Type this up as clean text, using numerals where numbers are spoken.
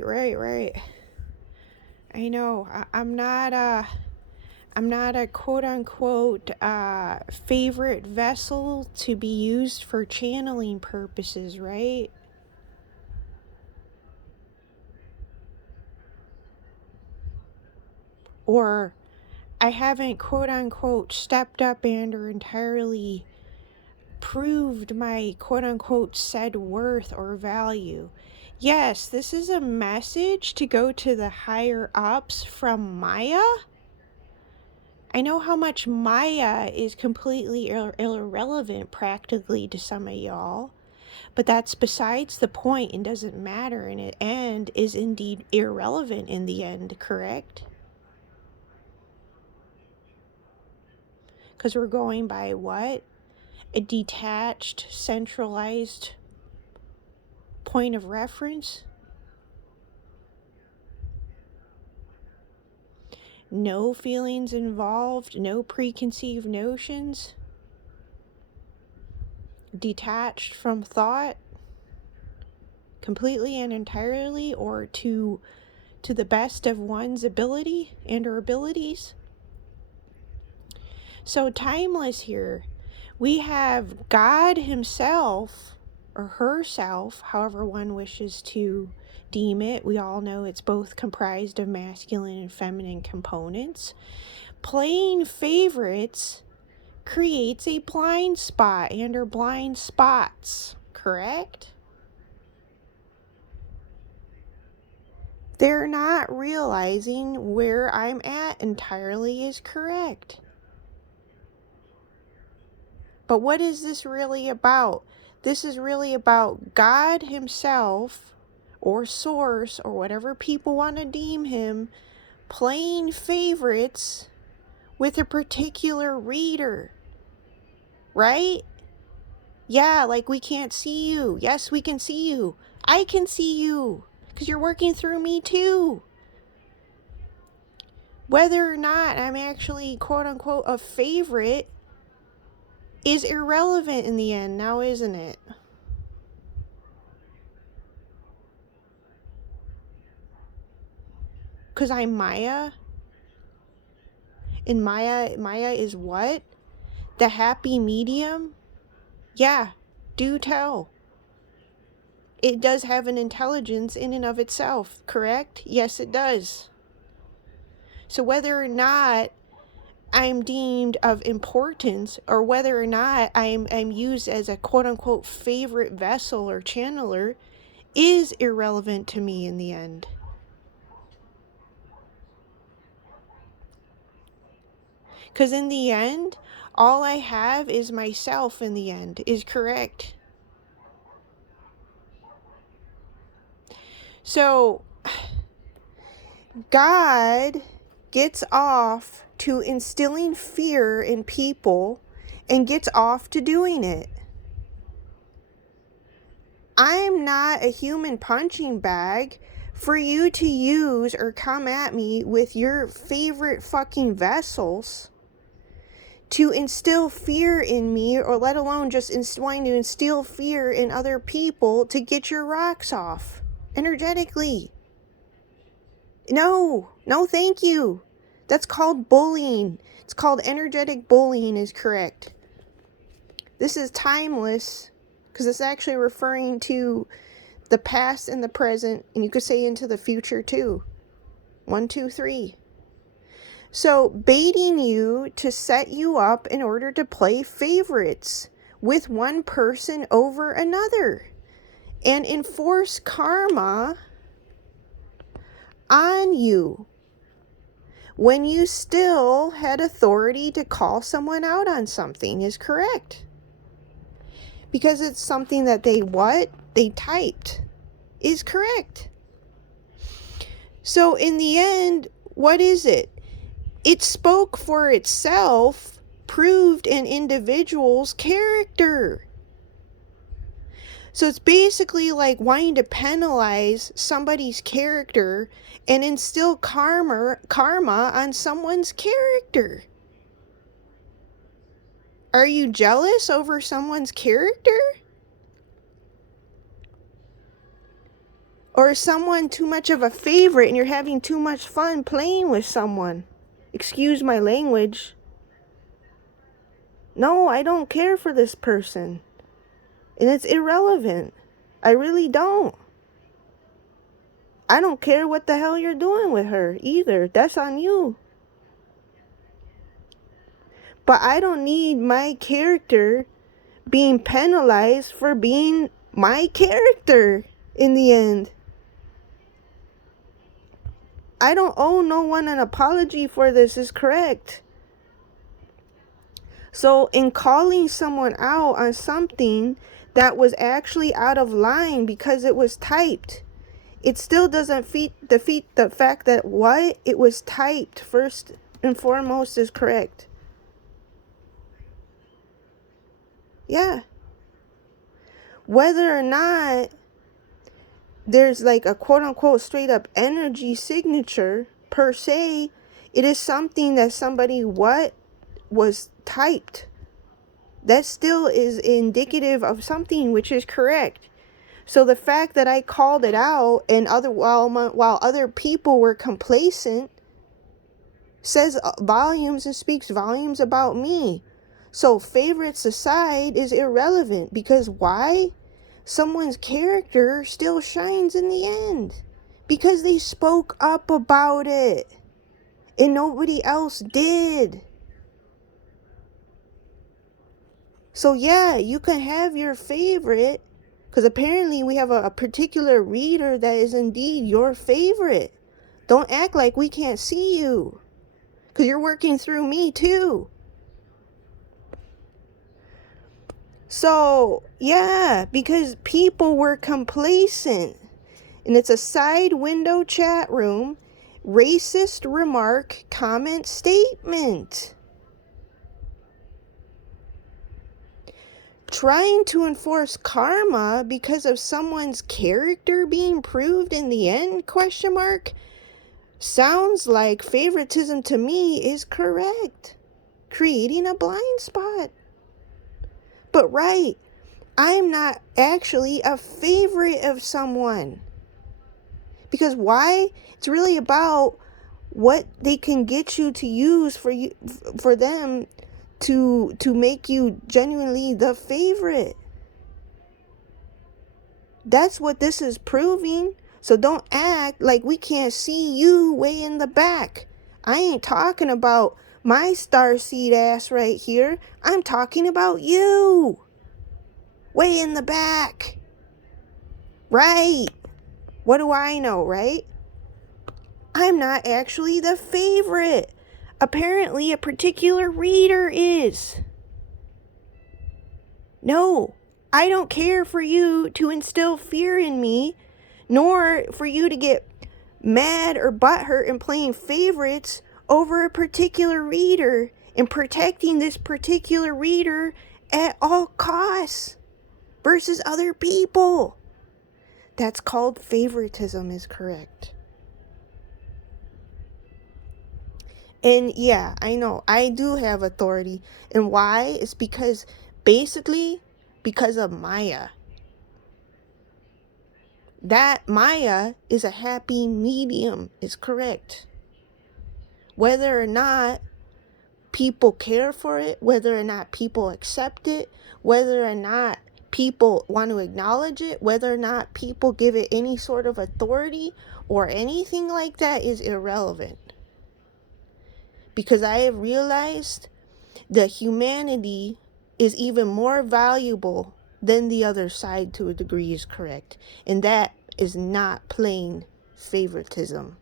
right. I know. I'm not a quote unquote favorite vessel to be used for channeling purposes, right? Or I haven't quote unquote stepped up and or entirely proved my quote unquote said worth or value. Yes, this is a message to go to the higher ups from Maya. I know how much Maya is completely irrelevant practically to some of y'all, but that's besides the point and doesn't matter in it and is indeed irrelevant in the end, correct? Because we're going by what? A detached, centralized point of reference? No feelings involved, no preconceived notions, detached from thought completely and entirely, or to the best of one's ability and or abilities. So timeless here. We have God himself or herself, however one wishes to deem it. We all know it's both comprised of masculine and feminine components. Playing favorites creates a blind spot and or blind spots, correct? They're not realizing where I'm at entirely is correct. But what is this really about? This is really about God himself, or source, or whatever people want to deem him, playing favorites with a particular reader. Right? Yeah, like we can't see you. Yes, we can see you. I can see you. Because you're working through me too. Whether or not I'm actually quote unquote a favorite is irrelevant in the end now, isn't it? Because I'm Maya. And Maya is what? The happy medium? Yeah, do tell. It does have an intelligence in and of itself, correct? Yes, it does. So whether or not I'm deemed of importance, or whether or not I'm used as a quote unquote favorite vessel or channeler, is irrelevant to me in the end. Because in the end, all I have is myself in the end, is correct. So, God gets off to instilling fear in people and gets off to doing it. I'm not a human punching bag for you to use or come at me with your favorite fucking vessels to instill fear in me, or let alone just wanting to instill fear in other people to get your rocks off energetically. No, thank you. That's called bullying. It's called energetic bullying, is correct. This is timeless because it's actually referring to the past and the present, and you could say into the future too. 1, 2, 3. So baiting you to set you up in order to play favorites with one person over another and enforce karma on you when you still had authority to call someone out on something, is correct. Because it's something that they typed, is correct. So in the end, what is it? It spoke for itself, proved an individual's character. So it's basically like wanting to penalize somebody's character and instill karma on someone's character. Are you jealous over someone's character? Or is someone too much of a favorite and you're having too much fun playing with someone? Excuse my language. No, I don't care for this person. And it's irrelevant. I really don't. I don't care what the hell you're doing with her either. That's on you. But I don't need my character being penalized for being my character in the end. I don't owe no one an apology for this, is correct. So in calling someone out on something that was actually out of line because it was typed, it still doesn't defeat the fact that what it was typed first and foremost is correct. Yeah. Whether or not there's like a quote unquote straight up energy signature per se, it is something that somebody what was typed. That still is indicative of something which is correct. So the fact that I called it out and while other people were complacent says volumes and speaks volumes about me. So favorites aside is irrelevant, because why? Someone's character still shines in the end because they spoke up about it and nobody else did. So yeah, you can have your favorite, because apparently we have a particular reader that is indeed your favorite. Don't act like we can't see you, because you're working through me too. So yeah, because people were complacent. And it's a side window chat room, racist remark, comment, statement. Trying to enforce karma because of someone's character being proved in the end, question mark, sounds like favoritism to me is correct. Creating a blind spot. But right, I'm not actually a favorite of someone. Because why? It's really about what they can get you to use for them to make you genuinely the favorite. That's what this is proving. So don't act like we can't see you way in the back. I ain't talking about my starseed ass right here. I'm talking about you. Way in the back. Right. What do I know, right? I'm not actually the favorite. Apparently, a particular reader is. No, I don't care for you to instill fear in me, nor for you to get mad or butthurt and playing favorites over a particular reader and protecting this particular reader at all costs versus other people. That's called favoritism, is correct. And yeah, I know, I do have authority. And why? It's because, basically, because of Maya. That Maya is a happy medium, is correct. Whether or not people care for it, whether or not people accept it, whether or not people want to acknowledge it, whether or not people give it any sort of authority or anything like that is irrelevant. Because I have realized that humanity is even more valuable than the other side to a degree, is correct. And that is not plain favoritism.